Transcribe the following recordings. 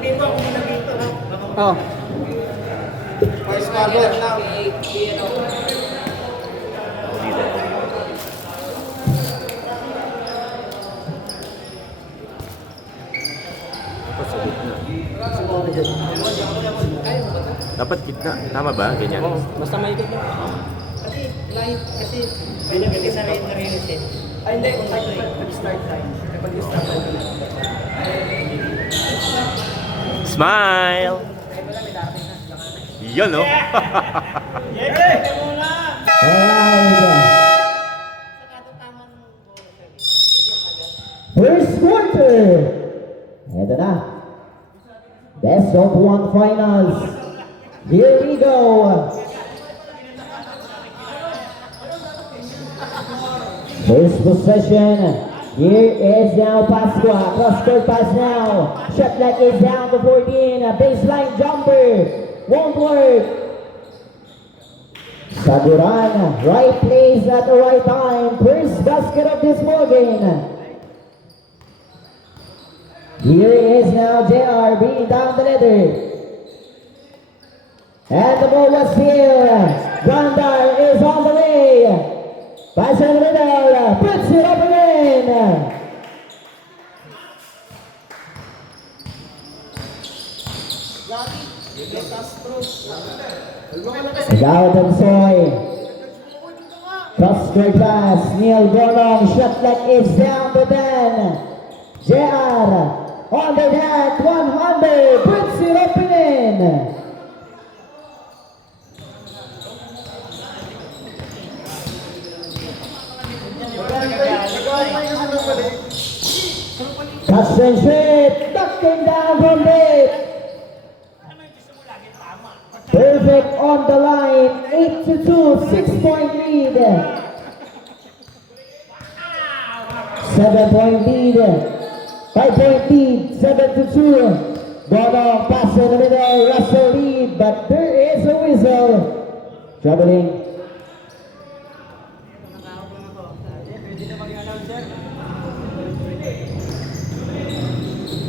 dito, ako muna dito. Oh. First forward now. Dapat gitna. Tama ba? Ganyan. Oh, basta may ikot na. Kasi live, kasi pinagkaki sa rin na reset. Ay hindi, pag-start time. Pag-start time. Smile! Yun, no? First quarter. Ito na. Best of one finals. Here we go. First possession. Here is now Pasqua. Cross-court pass now. Shot clock is down to 14. Baseline jumper. Won't work. Saguran. Right place at the right time. First basket of this morning. Here is now JR bringing down the leather. And the ball was here. Grandar is on the way. Pass in the middle. Puts it up again. Gao Dansoy. Cross-court pass. Neil Gorong. Shot clock is down to 10. JR. On the net, 100, puts it up and in. Concentrate, ducking down from deep. Perfect on the line, 8-2, 6-point lead. 7-point lead. 5-point lead, 7-2. Bono pass in the middle, Russell lead, but there is a whistle. Troubling.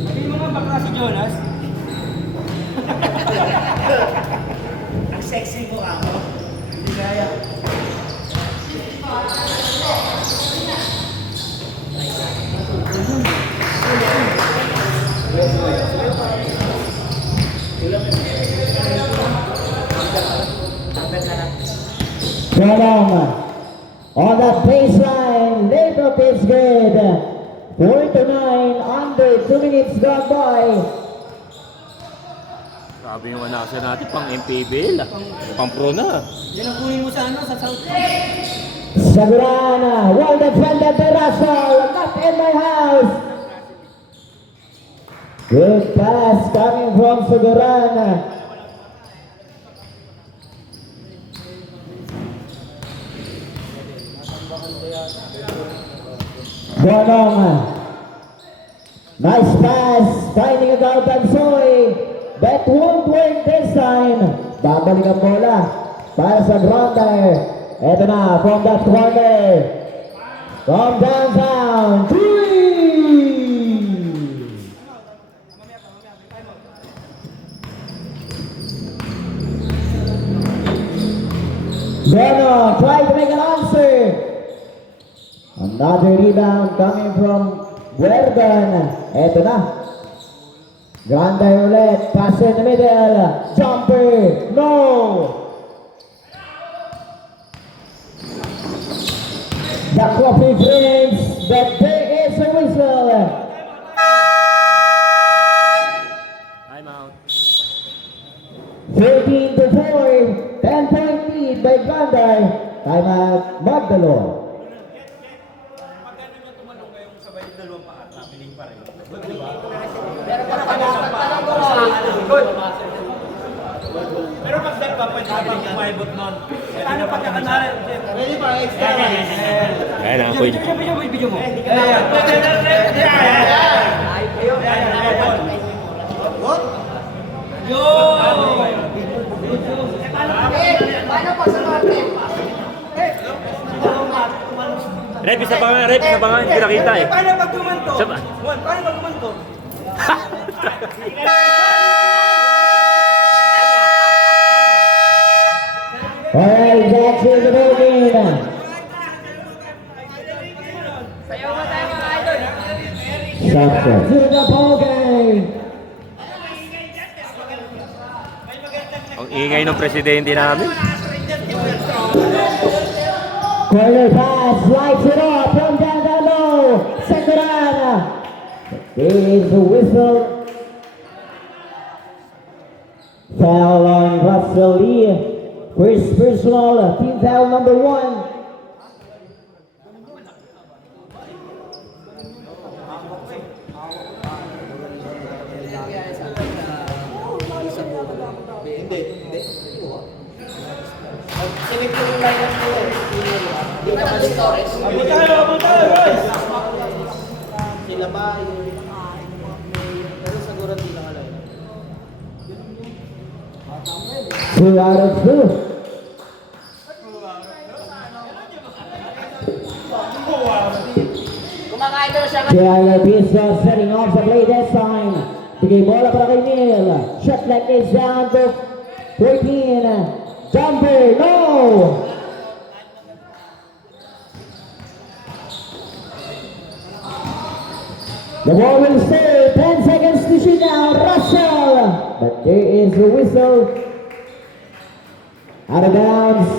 Sabihin mo nga bakla si Jonas. Ang sexy mo ako. Hindi kaya. Prolong. On that baseline, Layup is good. 4-9, under 2 minutes gone by. Sabi yung anasa natin, pang MPBL. Pang pro na. Yan ang kunin mo sa ano, sa South. Sagurana, well defended by Russell, not in my house. Good pass coming from Sagurana. Bonong. Nice pass, finding a Gao Dansoy. That won't work this time. Babalik ang bola para sa Grandar. Ito na, from that corner. From downtown. 3! Bonong trying to make an answer. Another rebound coming from Buergan. Ito na. Grandar ulit. Pass in the middle. Jumper. No! The coffee drinks, but there is a whistle. Time out. 13-4, 10-point lead by Grandar. Time out, Magdalor. Pero pag dahil pa, pwede ka bang kumaibot nun? Ano pagkakanarin? Ready pa, extra. Ayan na, pwede. Video mo. Yo! Paano po sa mga trip? Rep, isa pa nga, rep, isa pa nga. Hindi nakita eh. Paano pag gumanto? Saba. Paano pag gumanto? Alright, back to the ball game. Shot to the ball game. Ang ingay ng presidente namin. Corner pass, lights it up from down low. Sakurana. There is the whistle. Foul on Russell Lee. First personal, team foul number 1. Select ko yung lineup ko eh. Hindi naman si Torres. Abot tayo, boys! Sila ba? Pero siguro hindi lang alam. 2 out of 2. Kumakain daw siya. Tyler Pisa setting off the play this time. Bigay bola para kay Neil. Shot clock is down to 14. Jumper, no! The ball will stay. 10 seconds to shoot now. Russell. But there is a whistle. Out of bounds.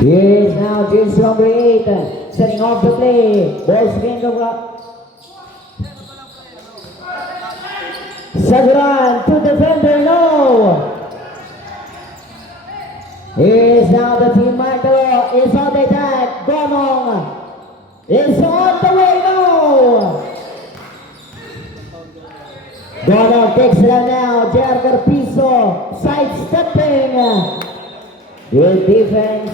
Here is now jersey number 8. Setting off the play. Ball spin go. Saguran to defender, no! Here is now the team marker, is on the attack, Gonong is on the way, no! Gonong takes it out now, Jerker Piso, sidestepping, good defense.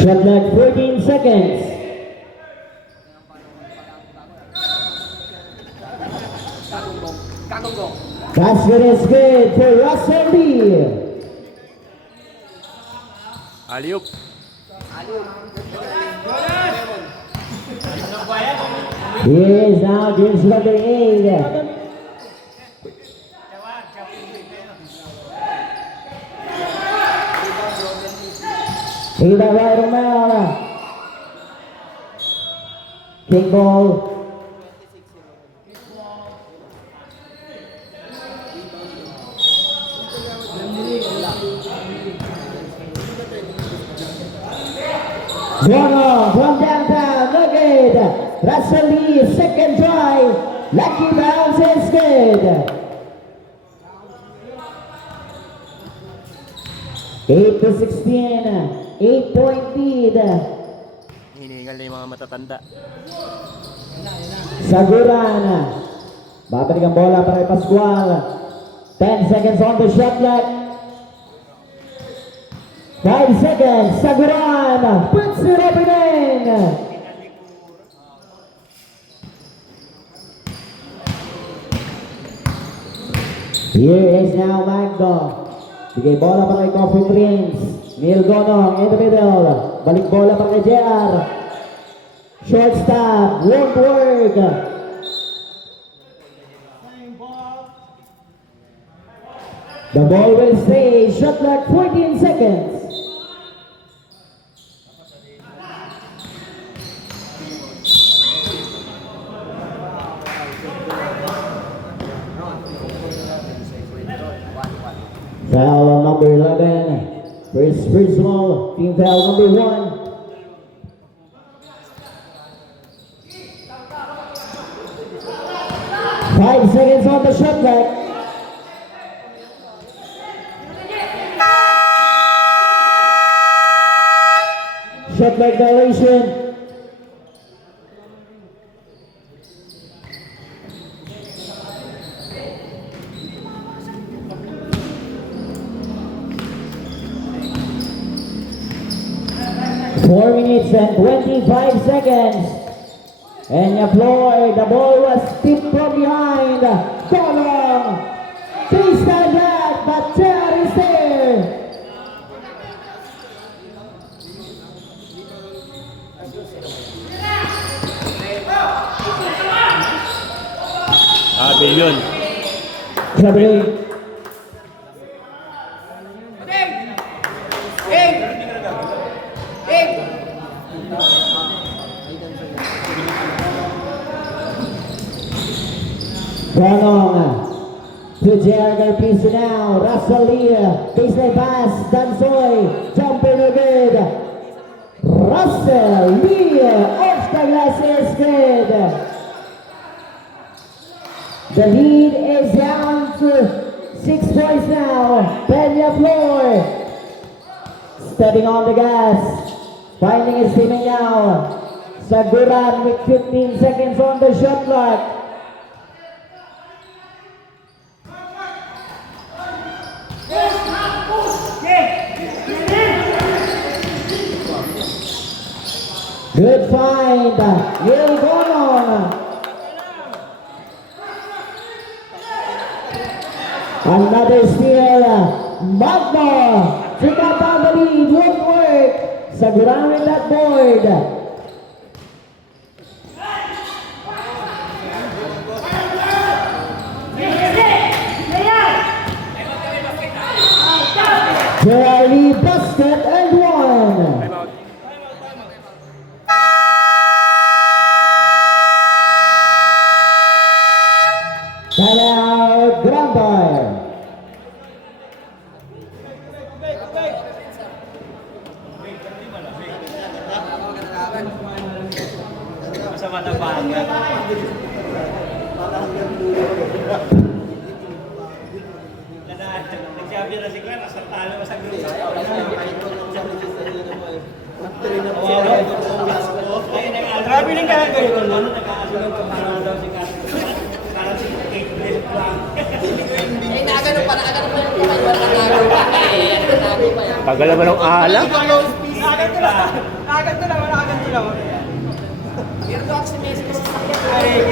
Shot clock 14 seconds. Basket is good for Russell Lee. Aliup. Here is now jersey number 8. See that right around. Kick ball. Gono from downtown, no good. Russell Lee, second try. Lucky bounce is good. 8-16. 8-point lead. Hiningal na yung mga matatanda. Saguran. Babalik ang bola para kay Pascual. 10 seconds on the shot clock. 5 seconds. Saguran puts it up in. Here is now Magdo. Bigay bola para kay Coffee Prince. Neil Gonong in the middle. Balik bola para kay JR. Short stop. Won't work. The ball will stay. Shot clock 14 seconds. Foul on number 11. First personal. Team foul number 1. Five seconds on the shot clock. Shot clock violation. Four minutes and 25 seconds. And Floyd, the ball was tipped from behind. Colong. Chase that, but Terry is there. Abil yun. Sabi, Gonong to Jagger piece now. Russell Lee, baseline pass, Dansoy, jumper no good. Russell Lee, off the glass is good. The lead is down to 6 points now. Peñaflor stepping on the gas, finding his teammate now. Saguran with 15 seconds on the shot clock. Good find, Will Gonong. Another steal, Magno. To cut down the lead, won't work. Saguran with that board. Charlie busted and one. Timeout, Grandpa. Sa matabangan. Nagsabi na si Glenn, nasa talo sa group. Grabe rin kaya kayo kung ano, nag-aasunod pa para daw si Glenn. Para si Kate Bell lang. Eh, nakagano pa yung kamay, wala natago pa. Natago pa yan. Tagal naman ng ala. Agad na lang. Pero doon si Messi kasi sakit.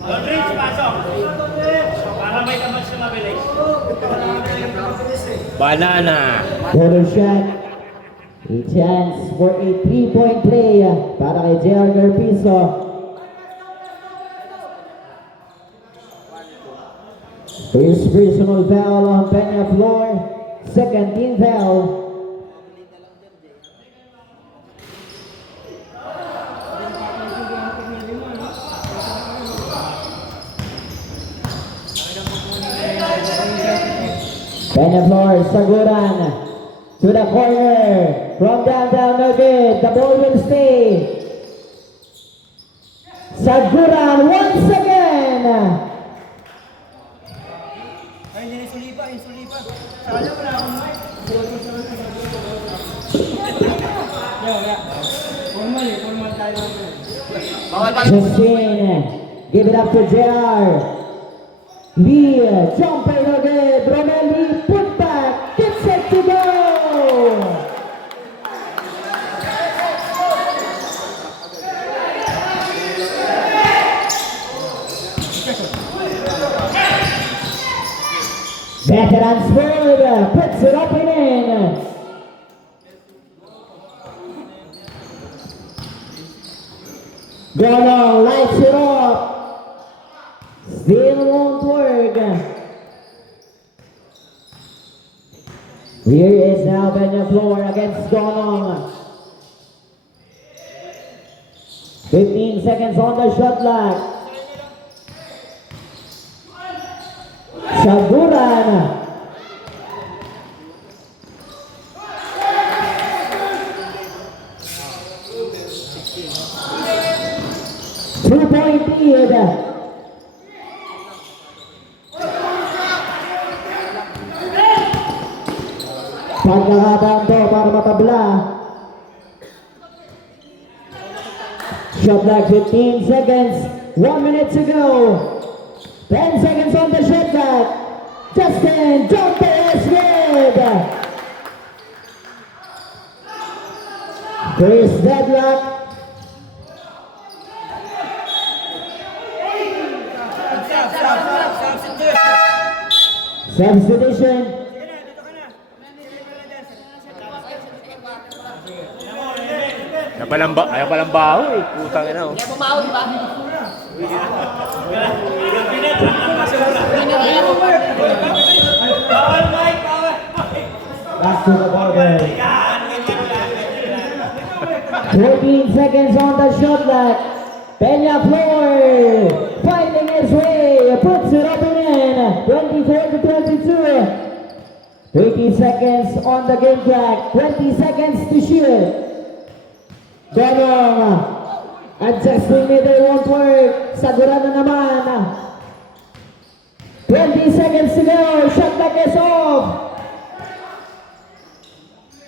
Don't reach, pasok. Para may kamay siya mabilis. Banana. Photo shot. A chance for a 3-point play para kay JR Garpizo. First personal foul on Peñaflor. Second team foul. Peñaflor, Saguran to the corner. From downtown, no good. The ball will stay. Saguran once again. Ay, hindi sulipa. Sayang wala akong mic. Formal tayo. Justine, give it up to JR. Lee, jumper no good. Romel Lee, put back. Get set to go. Veteran Spurd puts it up and in. Gonong lights it up. Still won't work. Here is now Peñaflor against Gonong. 15 seconds on the shot clock. Saguran. Two-point lead. Pagkakataon to para matabla. Shot clock 15 seconds. 1 minute to go. 10 seconds on the shot clock. Justin, jumper is good. Chris Deadlock. Substitution. Ayaw palang baho eh. Putang ina oh. Kaya bumawag ba? Back to the ball game. 14 seconds on the shot clock. Peña Flor finding his way, puts it up and in. 24 to 22. 30 seconds on the game clock. 20 seconds to shoot. Donong adjusting middle won't work. Saguran na naman. 20 seconds to go. Shot clock is off.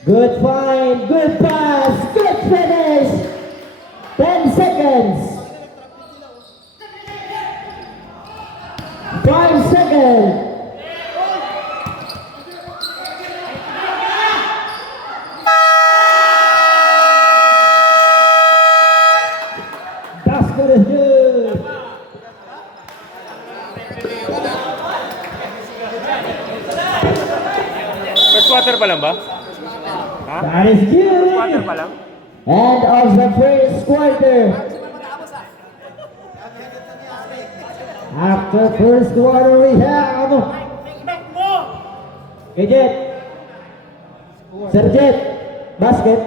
Good find, good pass, good finish. 10 seconds. 5 seconds. Basket is good. First quarter pa lang ba? That is good. Quarter pa lang? End of the first quarter. After first quarter, we have Jet. Sir Jet, basket.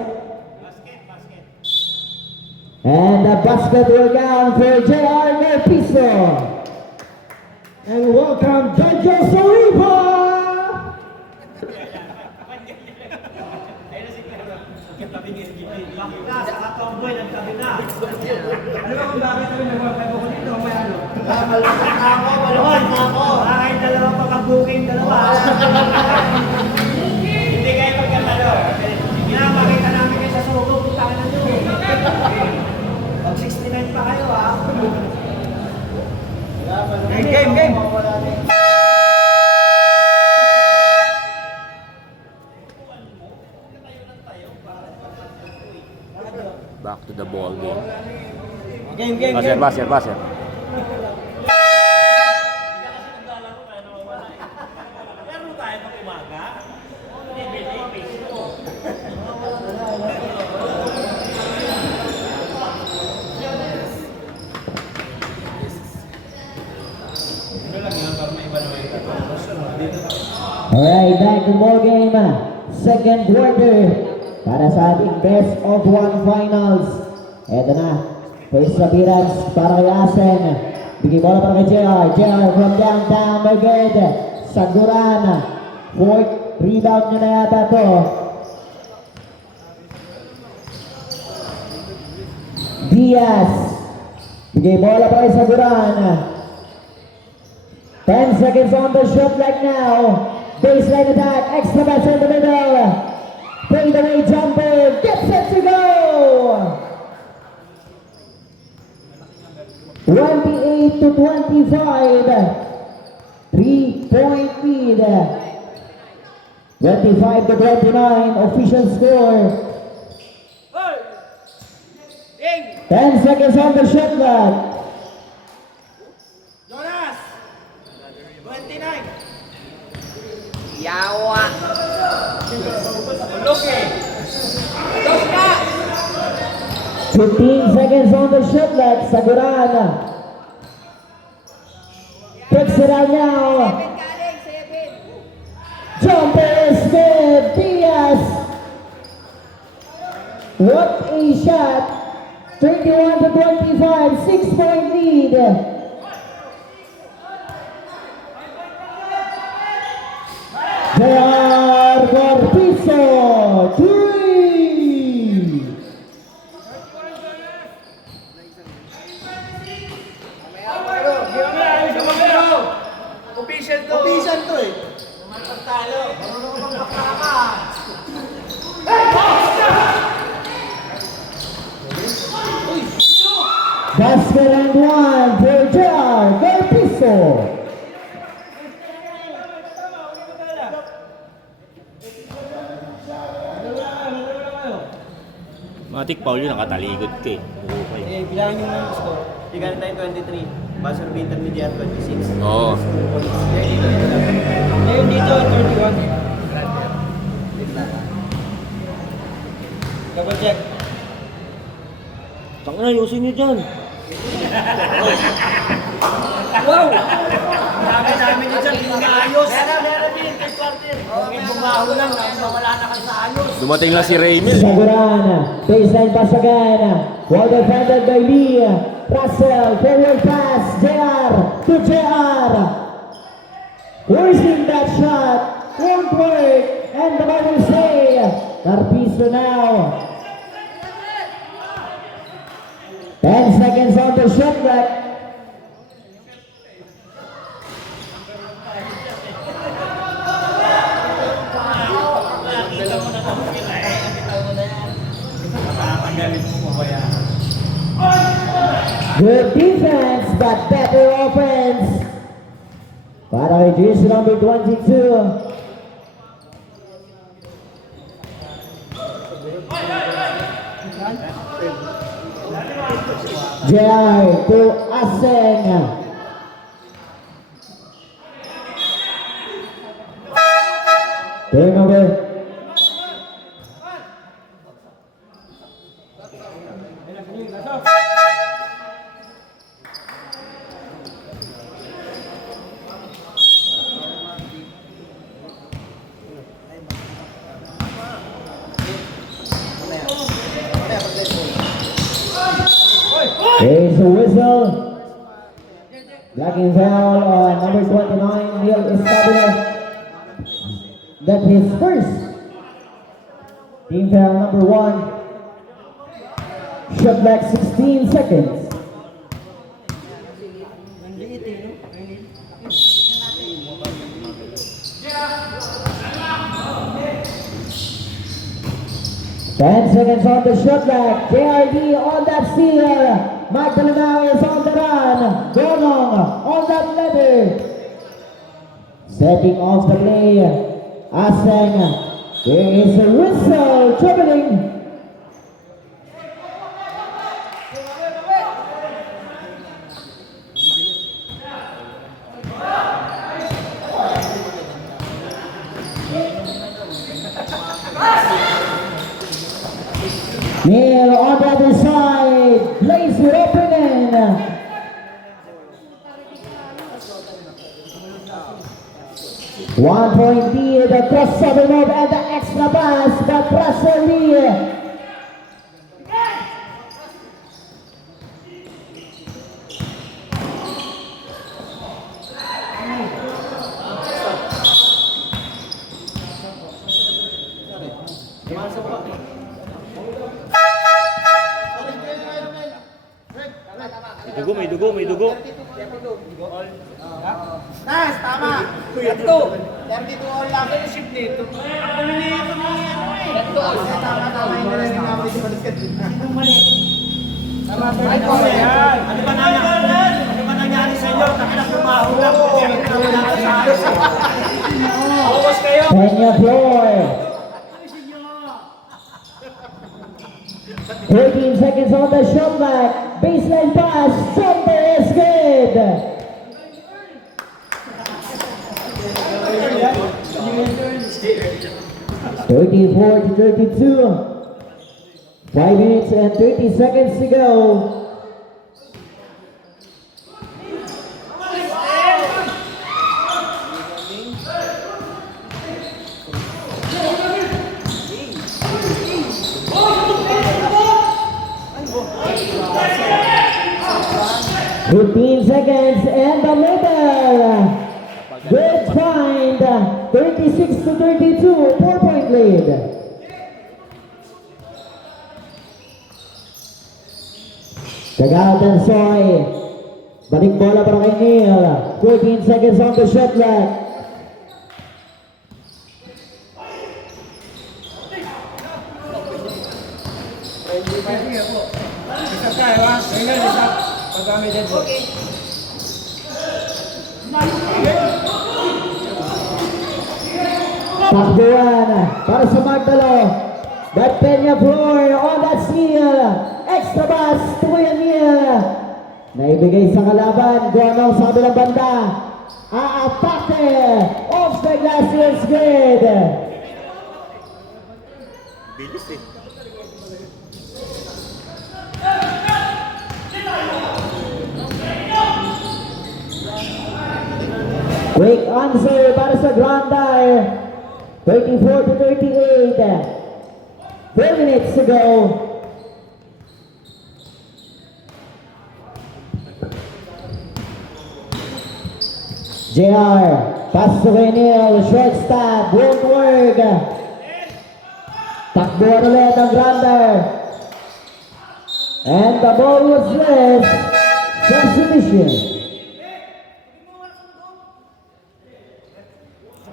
And the basket will count for J.R. Merpiso. And welcome Jojo Soriba. Kahit dalawa pa mag-booking, dalawa. Hindi kayo magkatalo. Pinapakita namin kayo sa suko, putangin na nyo. Pag 69 pa kayo, ha? Game! Back to the ball game. Game. Passer. Laro tayo pag umaga. Alright, back to the ball game. Second quarter para sa ating best of one finals. Eto na, first appearance para kay Asen. Bigay bola para kay JR. JR from downtown, no good. Saguran. Fourth rebound nyo na yata to. Diaz. Bigay bola para kay Saguran. 10 seconds on the shot clock now. Baseline attack, extra pass in the middle. Fade away jumper, get set to go. 28 to 25. 3-point lead. 25 to 29, official score. 10 seconds on the shot clock. Jonas! 29! Yawa! 15 seconds on the shot clock. Saguran. Kicks it out now. Jumper is good. Diaz. What a shot. 31 to 25. 6-point lead. JR Merpiso. 3. Official to eh. Talo. Basket and one for JR Merpiso. Matik Paul yun, nakatalikod ka eh. Okay. Bilangin nyo ng score. Tigan tayo 23. Buzzer beater ni Dian 26. Oo. Ngayon na, ayusin nyo dyan. Wow! Dami-dami nyo dyan, hindi na ayos. Meron din, bumaho lang, wala na kayo sa ayos. Dumating lang si Raymel. Saguran, baseline pass again. Well defended by Lee. Russell, forward pass, JR to JR. Forcing that shot, won't work, and the ball will stay. Carpizo now. 10 seconds on the shot clock. Good defense, but better offense. Para kay jersey number 22. JR to Aseng. Turnover. There's a whistle. Blocking foul on number 29, Neil Estabilo. That's his first. Team foul number 1. Shot back 16 seconds. Nandiit eh, no? Ayun. 10 seconds on the shot clock. JRD on that steal. Mike Talanao is on the run. Gonong on that letter. Setting off the play. Aseng. There is a whistle. Dribbling. Neil on the other side, Blaze with opening. One point lead, the crossover move and the extra pass, but Russell Lee. May dugo. Nice, tama. 32. 32 all lang. Ano shift nito? Ano nito mo yan? Tama. Yung nalaring namin si Baliskat. Sinong mali? Tama. Ano ba nangyari sa inyo? Takilang bumaho lang. Wala na sa ayos. Awas kayo. Peña Flor. 13 seconds on the shot clock. Baseline pass. Jumper is good. 34 to 32. 5 minutes and 30 seconds to go. Seconds and the middle. Good find. 36 to 32. 4-point lead. Kagatan Soy. Balik bola para kay Neil. 14 seconds on the shot clock. Isa tayo ha? Ngayon, isa. Pag-gamit din po. Takbuhan para sa Magdalo. That Peña Flor on that steal. Extra pass to Neil. Naibigay sa kalaban. Gonong sa kabilang banda. Aatake. Off the glass is good. Bilis eh. answer para sa Grandal. 34 to 38. 4 minutes to go. JR, pass to Neil, short stop, won't work. Takbuhan ulit ang Grandal. And the ball was left. Substitution.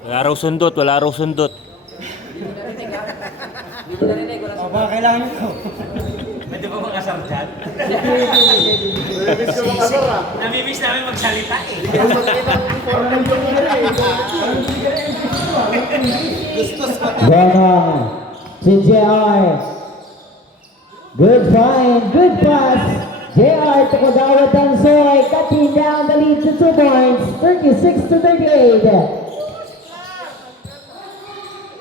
Wala raw sundot, wala raw sundot. O ba, kailangan nyo to. Pwede ba makasar dyan? Namimiss namin magsalita eh. Gonong, si JR. Good find, good pass. JR to Kagawa Tansoy, cutting down the lead to 2 points, 36 to 38.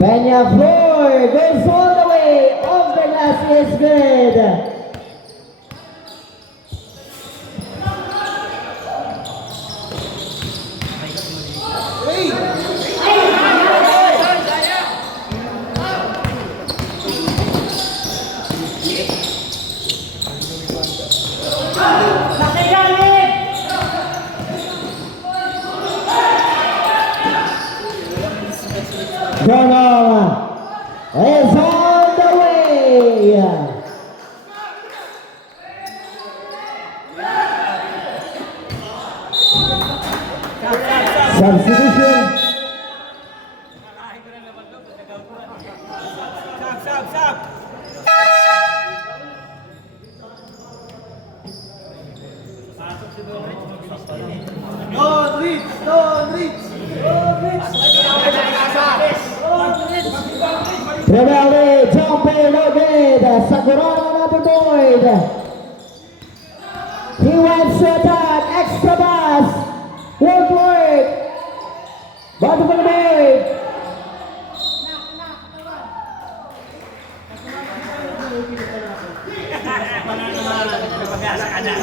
Peña floor goes all the way, off the glass is good. Gonong is on the way. Substitution. Sab! Rebelde, jumper, no good. Sakurano, another board. He wants to attack, extra pass. Won't work. Bottom of the board. Pag-asa ka na.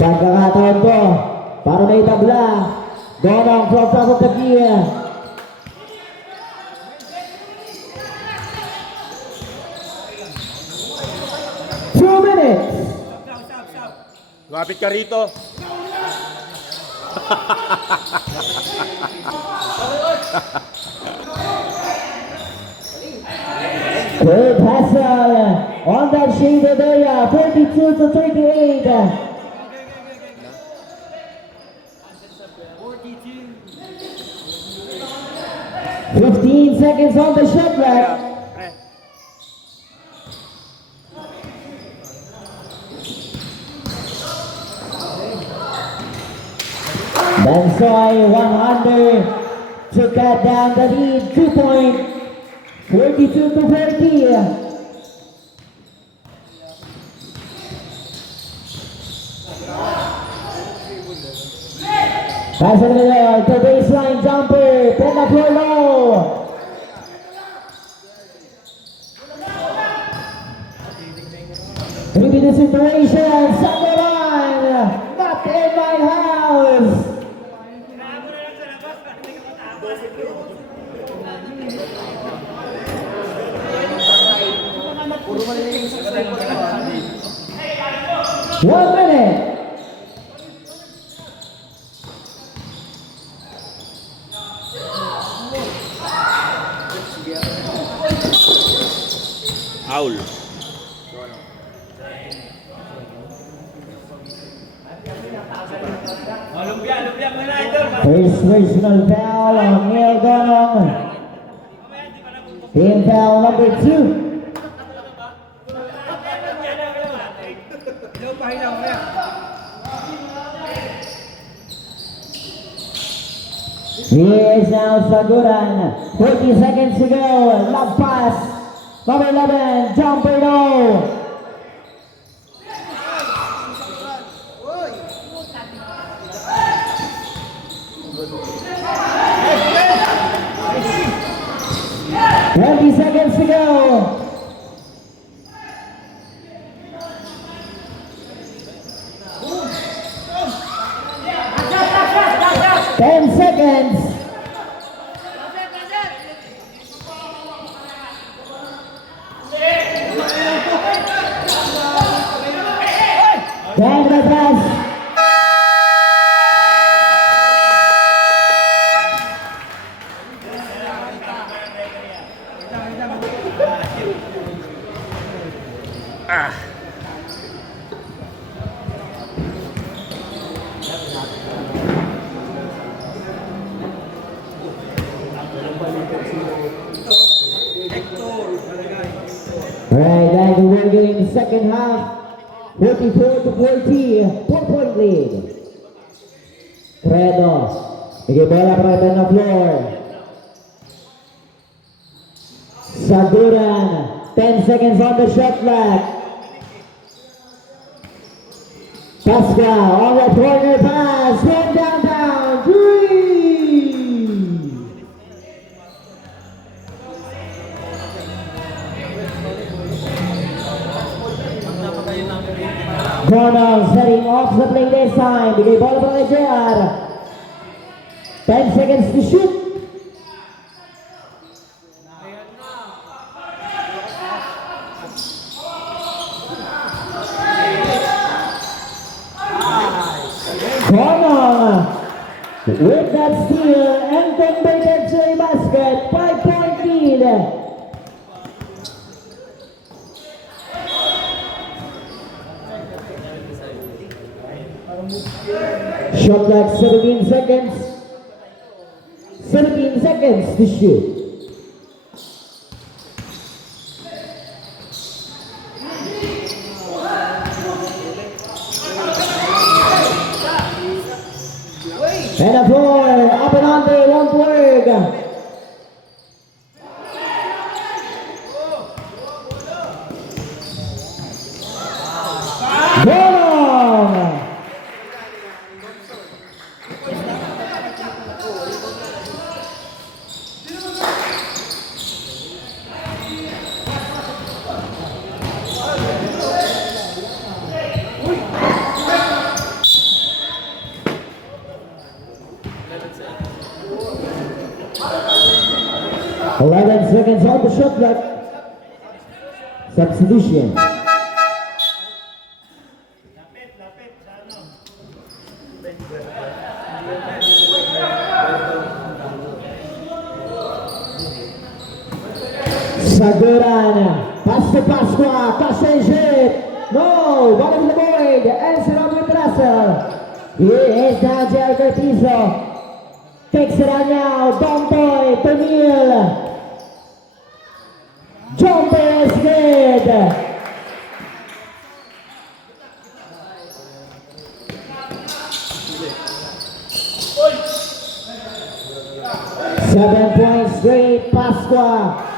Pagkakataon to, para may tabla. Gonong from top of the gear. Two minutes. Lapit ka rito. Good hustle on that shaded area, 42 to 38. 15 seconds on the shot clock. Bansoy 100 to cut down the lead, 2 point, 42 to 40. Pass it to baseline jumper, pin the floor low. Maybe the situation, Sunderland, not in my house. One minute. Foul. Lumpia muna ito. First personal foul on Neil Gonong. Team foul number 2. Here is now Saguran. 40 seconds to go. Love pass. Number 11, jumper no. Seconds to go. 10 seconds. Time atas. Alright, guys, we're getting the second half. 44 to 40, 4-point lead. Credo. Bigay bola para na floor. Saguran. 10 seconds on the shot clock. Pascal on the corner pass. One downtown. 3. Cornell setting off the play this time. Bigay bola para kay JR. 10 seconds to shoot. Cornell with that steal and converted to a basket. 5-point lead. Shot clock 17 seconds. 17 seconds to shoot. And a floor, up and under, won't work. Ball! 11 seconds on the shot clock. Substitution. Saguran, pass to Pasqua, pass and shoot. No, bottom of the board, answer up with Russell. He is down to El Cortizo. Takes it on now, Domboy, Pernil. Jumper is good. Seven points straight, Pasqua.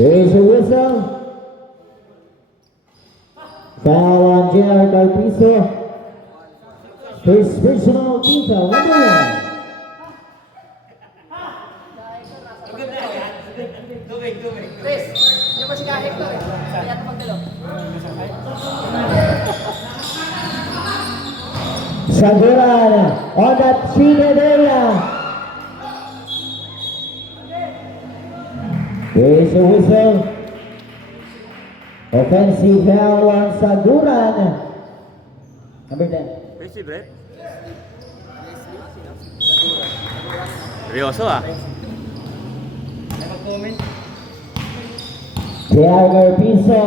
There is a whistle. Foul on J.R. Cortizo. First personal team foul, number 1. Chris, yung pa si Hector eh. Kaya ito magdalo. Saguran on that cheated area. There is a whistle. Offensive foul on Saguran. Number 10. Crazy, Brett. Seryoso ah. J.R. Cortizo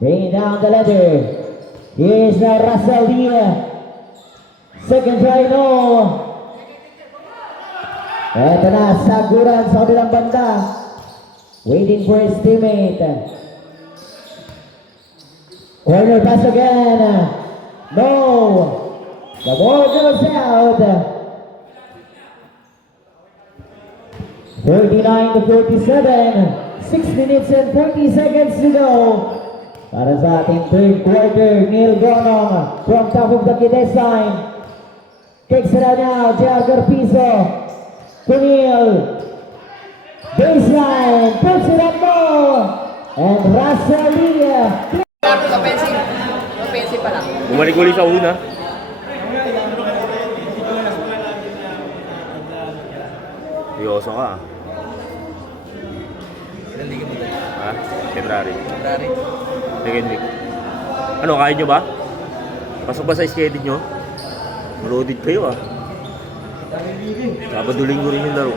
bringing down the ladder. Here's Russell Dia. Second try, no. Eto na, Saguran sa kabilang banda. Waiting for his teammate. Corner pass again. No. The ball goes out. 49 to 47. 6 minutes and 40 seconds to go. Para sa ating third quarter, Neil Gonong from top of the key design. Kicks it out now, Jagger Piso. To Neil. Baseline, puts it up more. And Russell Lee. Offensive. Offensive pala. Bumalik ulit sa una. Seryoso ka. Ilan liga mo tayo? Ha? February. February. Second week. Ano, kaya nyo ba? Pasok ba sa schedule nyo? Loaded kayo ah. Sabado linggo rin yung laro.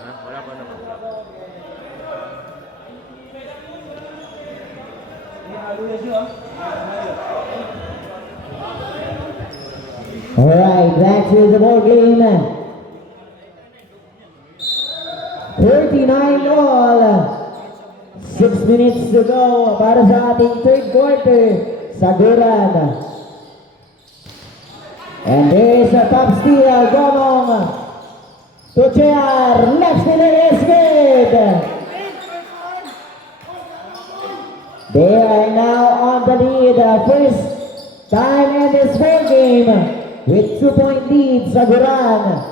Ha? Wala pa naman. Alright, back to the ball game. 39 all. 6 minutes to go para sa ating third quarter. Saguran. And there's a top steal. Gomong. To JR. Left steal is good. They are now on the lead. First time in this ball game. With 2-point lead, Saguran.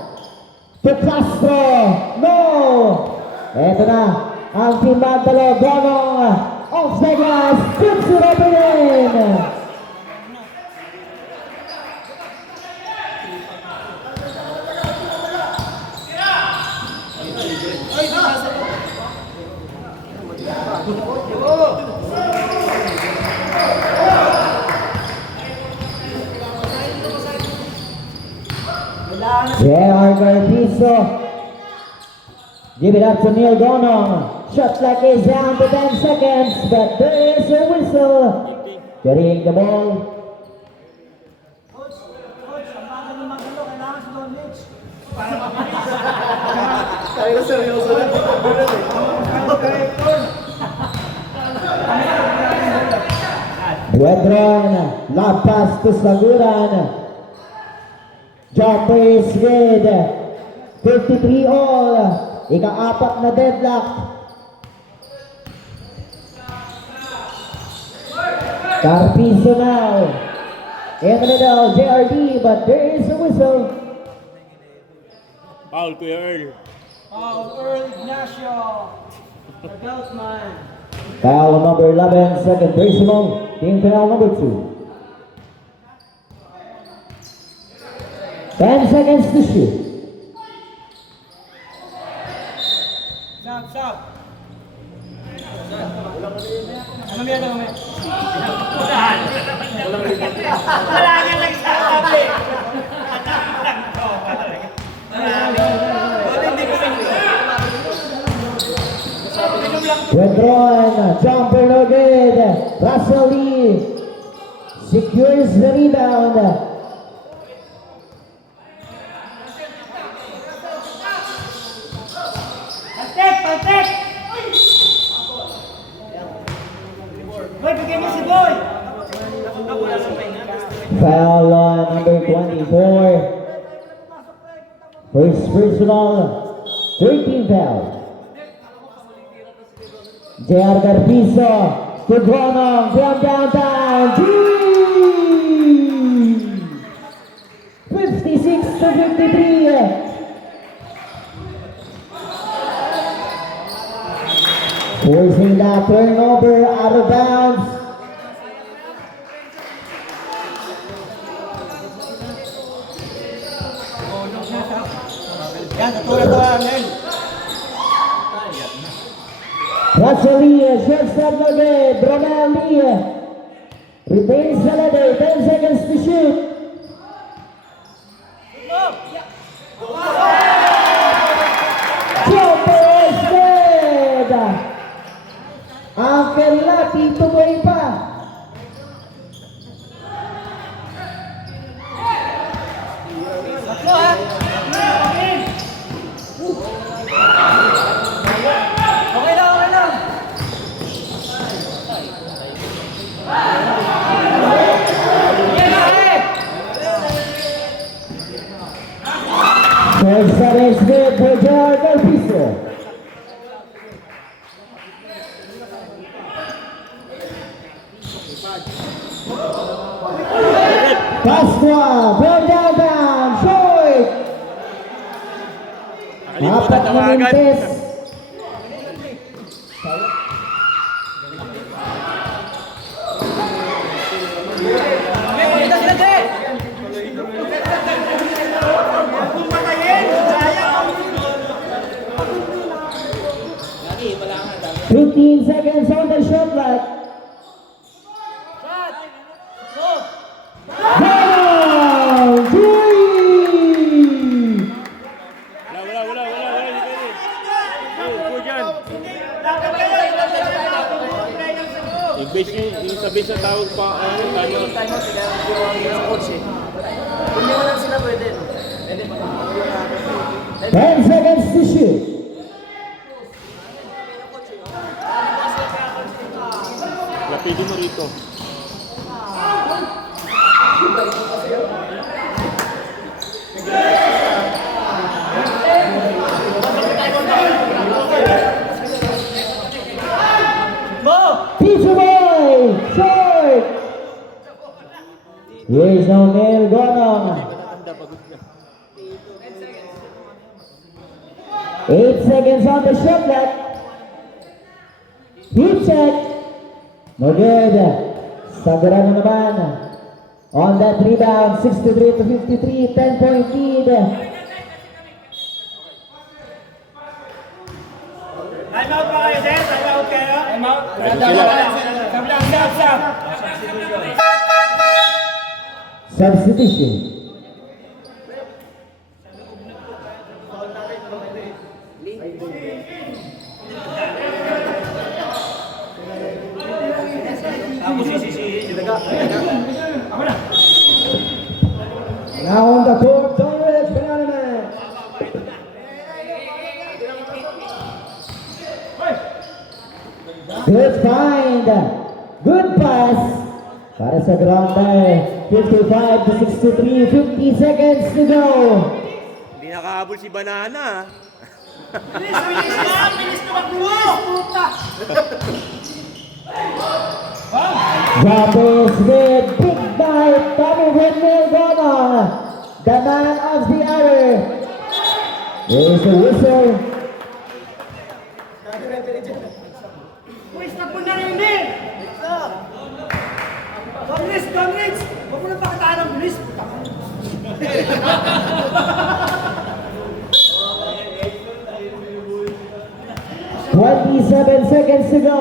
To Castro. No! Eto na. Ang team Magdalo. Gomong. Off the glass. Puts it up and in. J.R. Garpiso. Give it up to Neil Gonong. Shot clock is down to 10 seconds, but there is a whistle. Carrying the ball. Tayo na seryoso na. Wedron. Lob pass to Saguran. Jumper is good. 53 all. Ika-apat na deadlock. Carpizo now. In the middle, JRD, but there is a whistle. Foul, Kuya Earl. Earl Ignacio. Adult man. Foul number 11, second personal. Team foul number 2. 10 seconds to shoot. Stop. Ano yan? Wala nang nagsasabi. Wedron, jumper no good. Russell Lee secures the rebound. Pantek! Boy, bigyan mo si Boy! Foul on number 24. First personal, 13 foul. J.R. Garpizo to Gonong from downtown. 56 to 53. Forcing that turnover out of bounds. Yan, natuwa Nel. Russell Lee, shortstop no good. Bromel Lee retains the leader. 10 seconds to shoot. Jumper is good. Ang Kelati tuloy pa. Tatlo ha? Okay lang. Yan na 12 seconds mid for Gerard Alpiso. Pasqua from downtown, short. Apat na minutes. Kung patayin, sayang. 15 seconds on the shot clock. Down, three. Wala. Go dyan. Yung sa base na tawag pa, Hindi mo lang sila pwede. 10 seconds to shoot. Lapidin mo rito. Pizza boy, short. Here's O'Neal Gonong. 8 seconds on the shot clock. Heat check. No good. Sagura na naman. On that rebound, 63 to 53, 10-point lead. Time out pa kayo, sir. Time out kayo. Time out. Stop. Substitution. Now on the court, Donrich Banana Man. Good find. Good pass. Para sa grounder. 55 to 63. 50 seconds to go. Hindi nakahabol si Banana. Bilis tumakbo! Puta! Jabez with big dive. Tommy Windmill Gonong. The man of the hour. There's the whistle. Uwis na po narinig! Donrich! Huwag mo na pakitaan ng bilis. Puta ka. 27 seconds to go.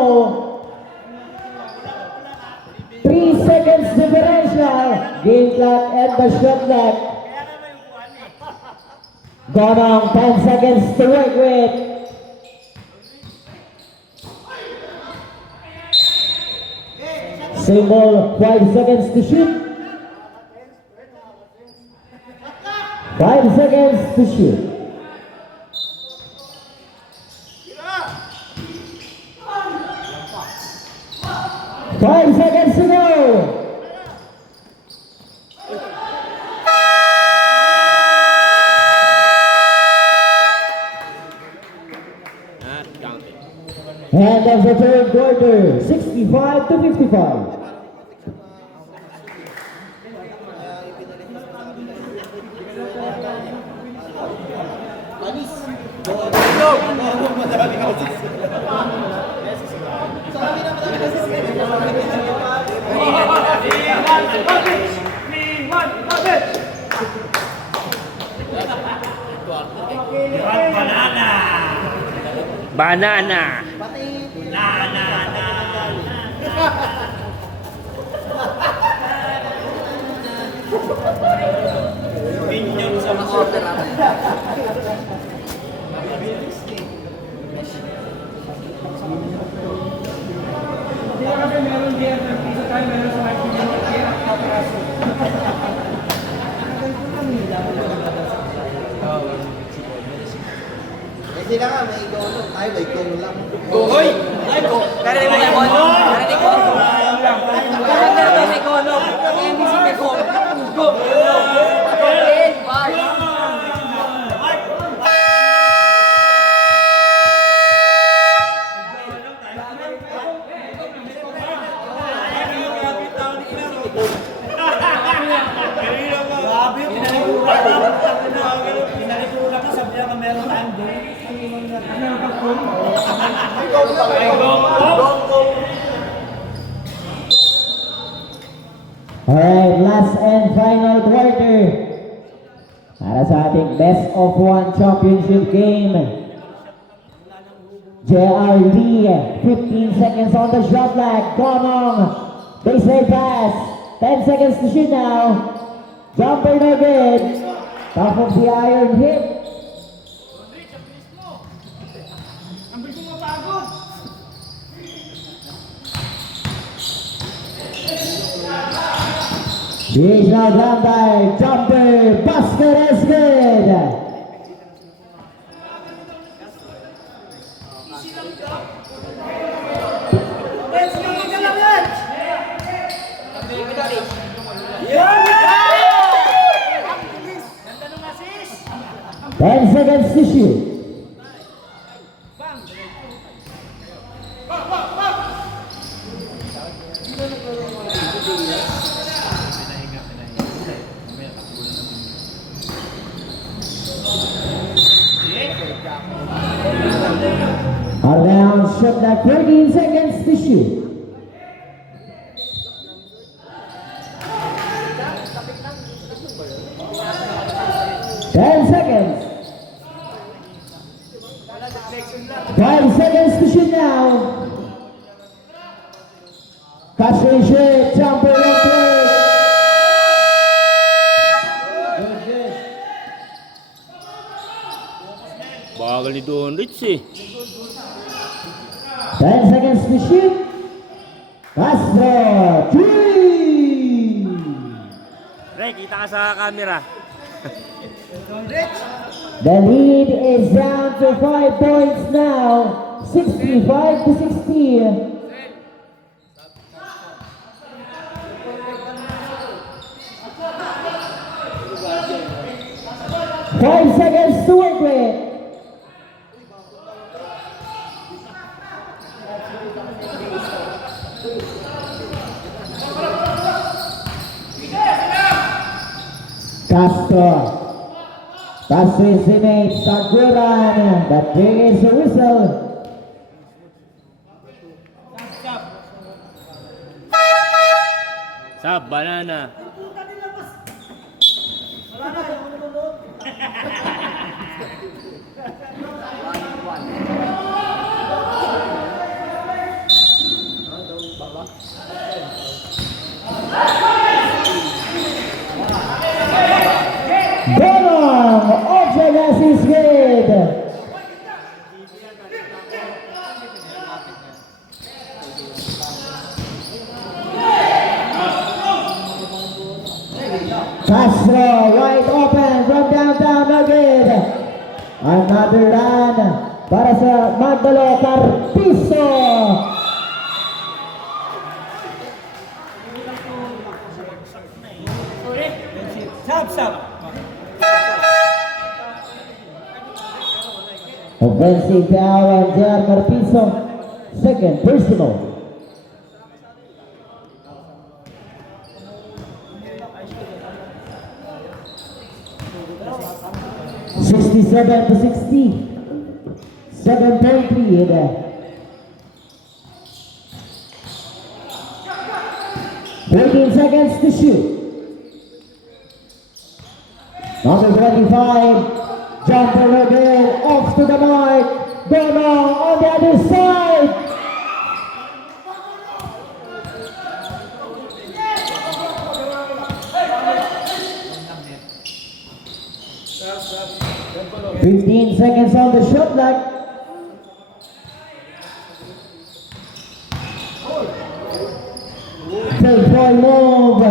3 seconds differential. Game clock and the shot clock. Gonong, 10 seconds to work with. Symbol, 5 seconds to shoot. 5 seconds to shoot. Five seconds to go. End of the third quarter, 65 to 55. Banana. Sila nga, may gono. Ay, may gono lang. Hoy! Narinig mo yan, Bono? Narinig mo? Maganda to may Bono. Ang NBC may Bono. Go! Go! Bar! Alright, last and final quarter. Para sa ating best of one championship game. J.R. Lee, 15 seconds on the shot clock. Gonong, baseline pass. 10 seconds to shoot now. Jumper no good. Top of the iron hit. He's now down by jumper. Basket is good. Ten seconds to shoot. Around shot clock, 13 seconds to shoot. Ten seconds. 5 seconds to shoot now. Catch and shoot, jumper on play. Good. Bagal ni Don Rich eh. 10 seconds to shoot. Castro, 3. Ray, kita ka sa camera. The lead is down to 5 points now. 65 to 60. Five seconds to work with. Castro. Castro is teammate Saguran. But there is a whistle. Sab, banana. Gonong, Ochagas is good. Castro, wide open from downtown, no good. Another run para sa Magdalo Carpizo. Offensive foul on J.R. Carpizo. Second personal. $67 to 60. 7.3 lead. 13 seconds to shoot. Number 25, jumper again, off to the mark. Bono on the other side. $15 seconds on the shot clock. Take for move.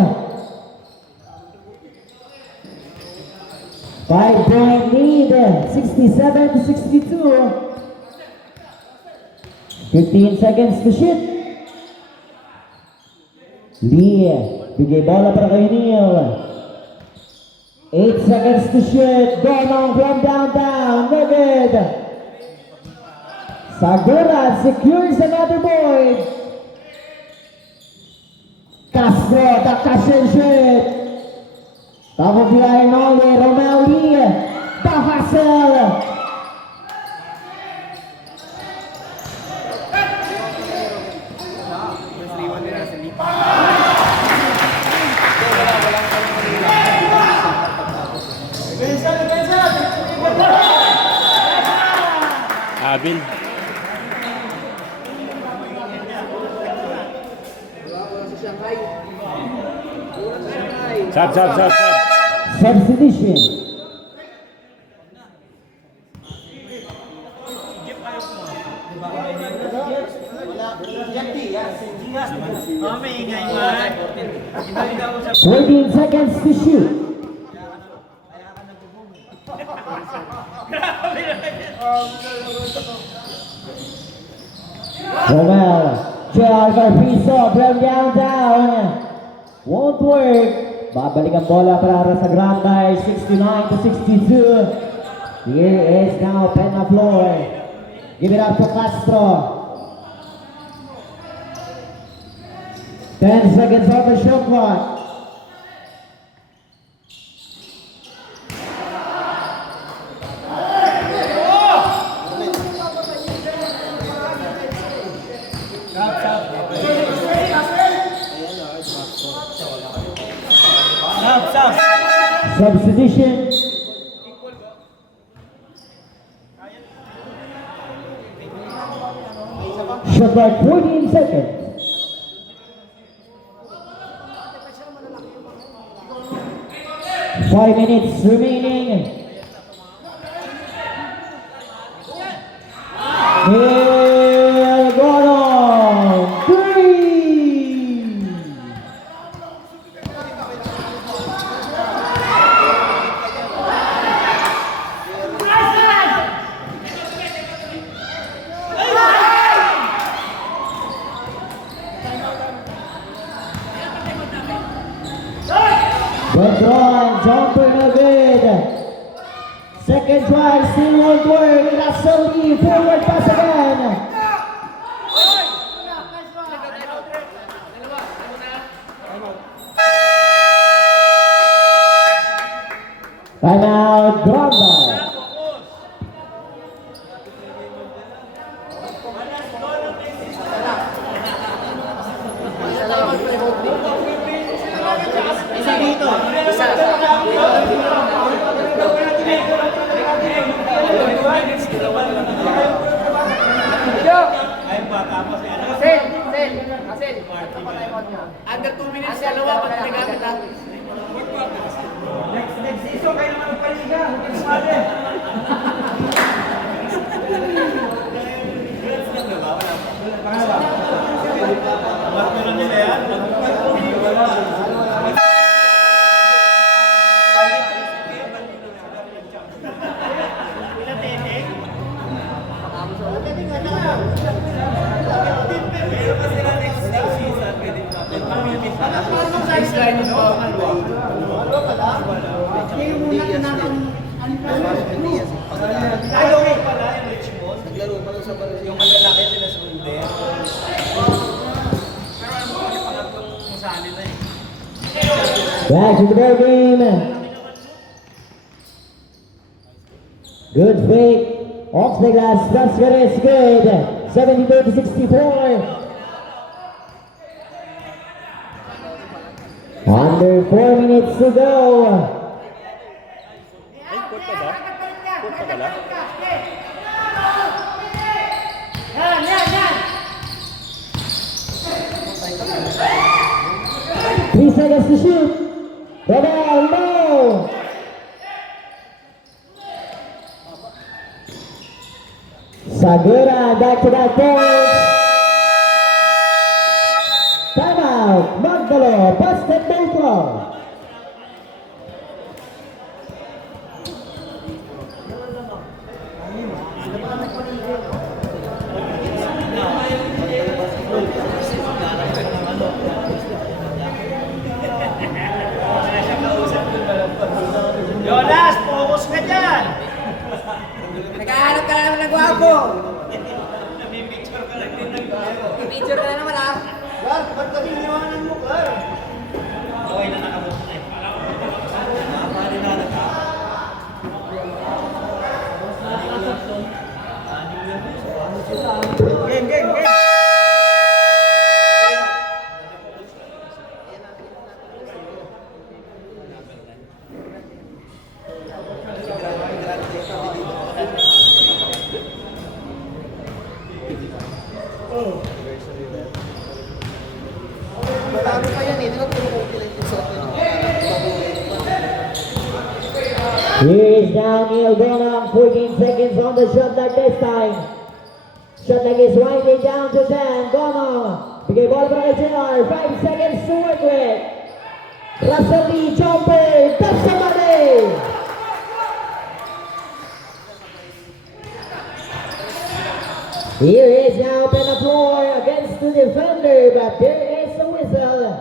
5-point lead, 67 to 62. 15 seconds to shoot. Lee, bigay bola para kay Neil. 8 seconds to shoot. Gonong from downtown. No good. Sagura secures another board. Castro, the catch and shoot. Top of the iron only. Romeo Lee. The hustle. Abil. Sab. Substitution. Oh, may ingay man. 14 seconds to shoot. Romel, Gerald Garpizo from downtown. Won't work. Babalik ang bola para sa Granday, 69-62. Here is now Penaflor. Give it up to Castro. 10 seconds on the shot clock. Substitution. Shot clock 14 seconds. Five minutes remaining. Neil Gordon, 3. Withdrawn, jumping a bit. Second try, still won't work. Russell Lee, forward pass again. And now, Granda. Isa dito. Isa. Under 2 minutes, dalawa pag nagamit natin. Next season, kayo naman magpaliga. Huwag sumali. Back to the ball game. Good fake. Off the glass. That's good. It's good. 72-64. Under 4 minutes to go. Three seconds to shoot. Robel, no. Sagura, back to that point. Timeout. Magdalo, Basketball Club. Jonas, focus ka dyan! Naghahanap ka naman ng gwapo. Picture ka na naman ah. Gar, ba't kami iniwanan mo, Gar? Okay na nakabot na eh. Game! Marami pa yan eh. Di ba puro lang yung suot nyo? Here is now Neil Bonham, 14 seconds on the shot clock this time. Shot clock is winding down to 10. Bonham, bigay ball para kay JR. 5 seconds to work with. Russell Lee, jumper, that's somebody! Here is now Benaflor against the defender, but there is a whistle.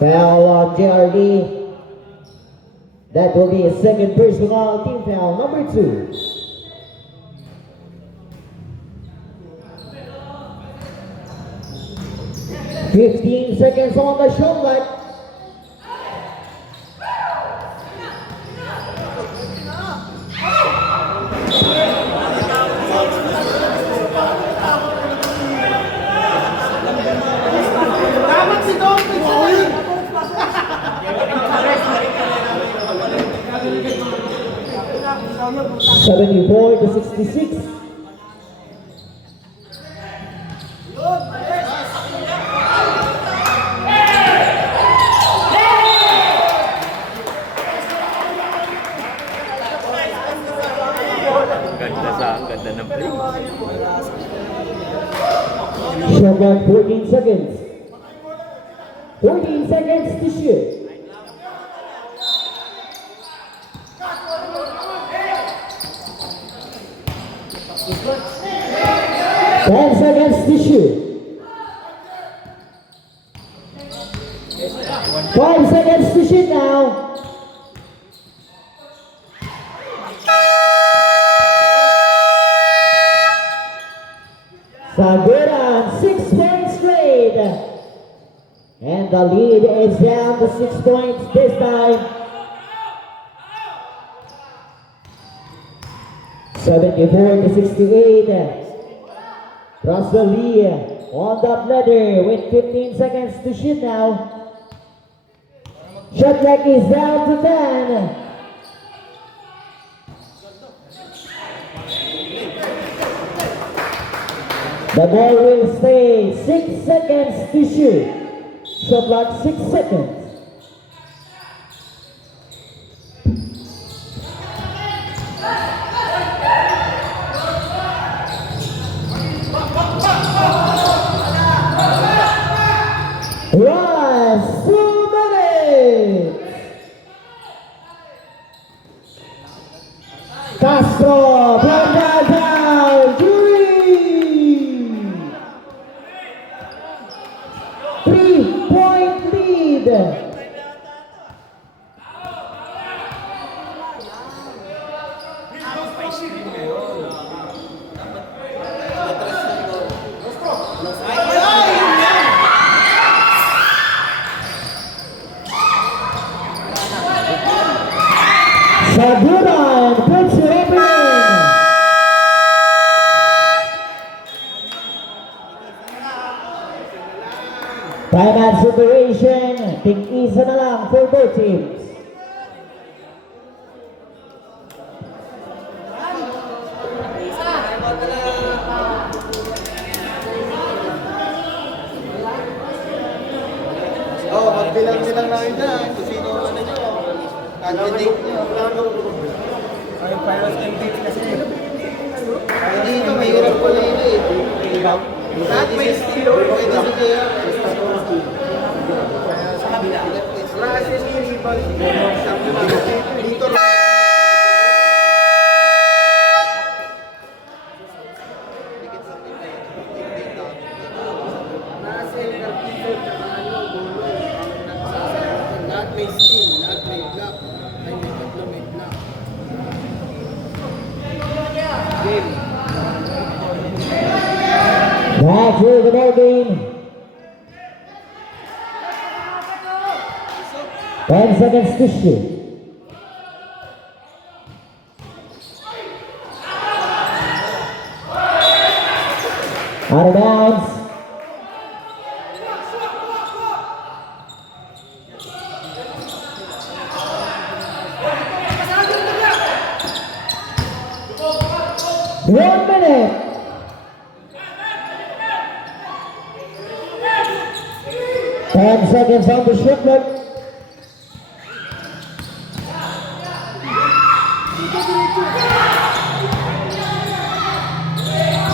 Foul on JRD. That will be a second personal team foul, number 2. "15 seconds on the shot clock. Dapat si Dom! 74-66. Ang ganda ng play. Shot clock 14 seconds. 14 seconds to shoot. Ten seconds to shoot. 5 seconds to shoot now. Saguran, 6 points straight. And the lead is down to 6 points this time. 74-68. Russell Lee on the ladder with 15 seconds to shoot now. Shot clock is down to 10. The ball will stay 6 seconds to shoot. Shot clock 6 seconds. Russ, 2 minutes. Castro, block down, Jury. 3-point lead. Saguran puts it open. Timeout situation. Tig-isa na lang for both teams. Oo, magbilang-bilang lang yun dyan. Kung sino ano nyo. Candidate nyo. Ay, finals MVP kasi. Ay, dito, mahirap ko lang yun eh. Lahat may skill. Pwede si JR. Sa kabila. Wala kasi si Ribal. Dito, lahat may skill, lahat may block, ay may compliment na. Game. Back to the ball game. 10 seconds to shoot. Out of bounds. 1 minute. 10 seconds on the shot clock.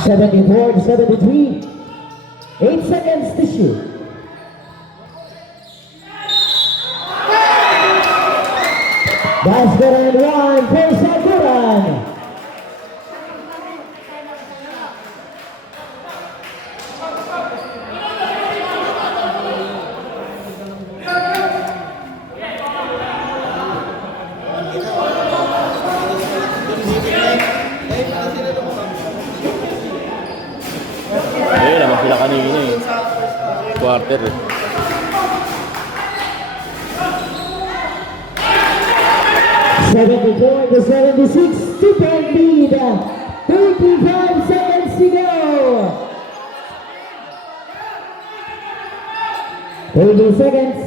74 to 73. 8 seconds to shoot. Basket and one for Saguran. Ayun naman sila kanina eh. Quarter eh. '74 to 76, 2-point lead. 35 seconds to go. 30 seconds.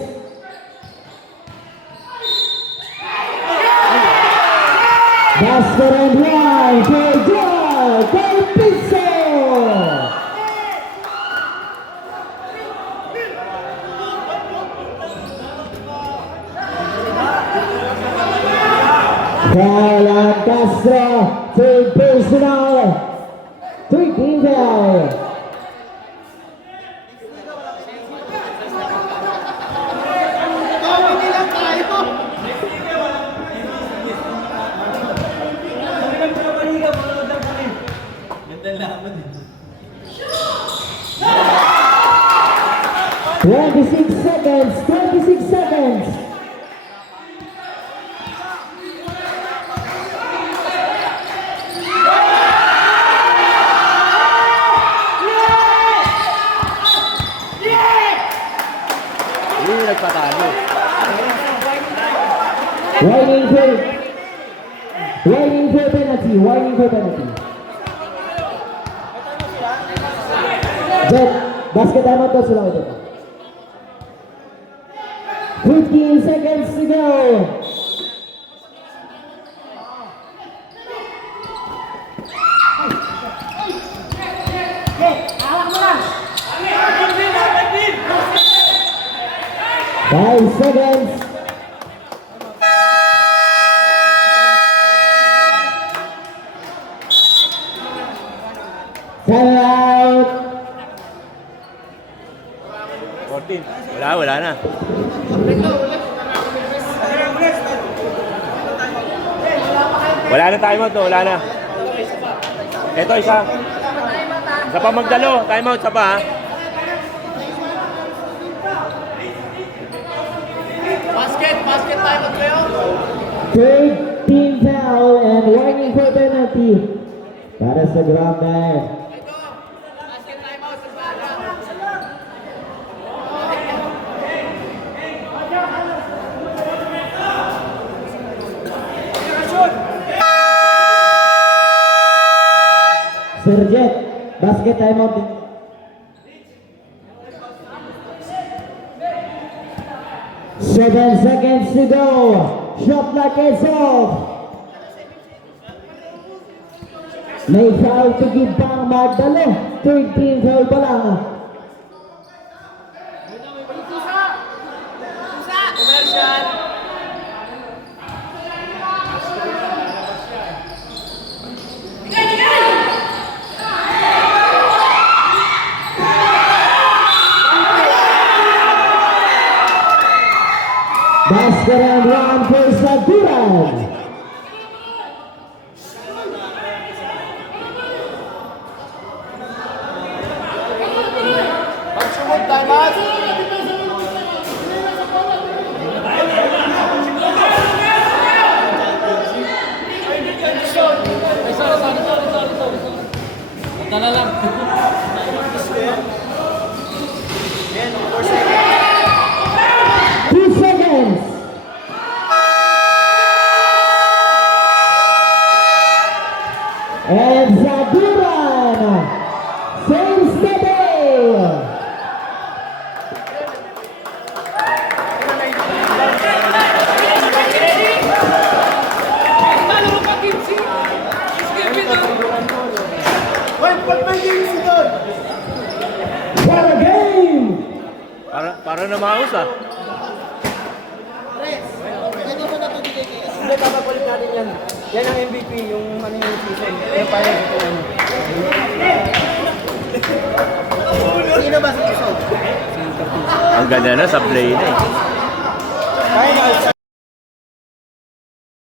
Basket and one for Joel Carpizo. Foul on Castro, third personal, 13 foul. Gawin nilang tayo. Twenty-six seconds, 26 seconds. Hindi nagpatalo. Warning for penalty, warning for penalty. Jet, basket time out daw sila ito. 15 seconds to go. Five seconds. Time out. 14. Wala na. Wala na timeout, no? Wala na. Ito, isa. Isa pa magdalo. Timeout, isa pa, ha? Basket tayo kayo. Third team foul and warning for penalty. Para sa Grumman. Basket time out sa Saga. Sir Jet, basket time out. 7 seconds to go. Shot clock is off. May foul to give pang Magdalo. 13 foul pa lang. Commercial. Basket and one for Saguran. Pagsunod, time out. Tala lang. 2 seconds. What a game! Para na maus ah. Hindi, papapalit natin yan. Yan ang MVP, yung ano yung season. Yung final ito ano. Sino ba susunod? Ang ganda na sa play na eh. Kaya na isa.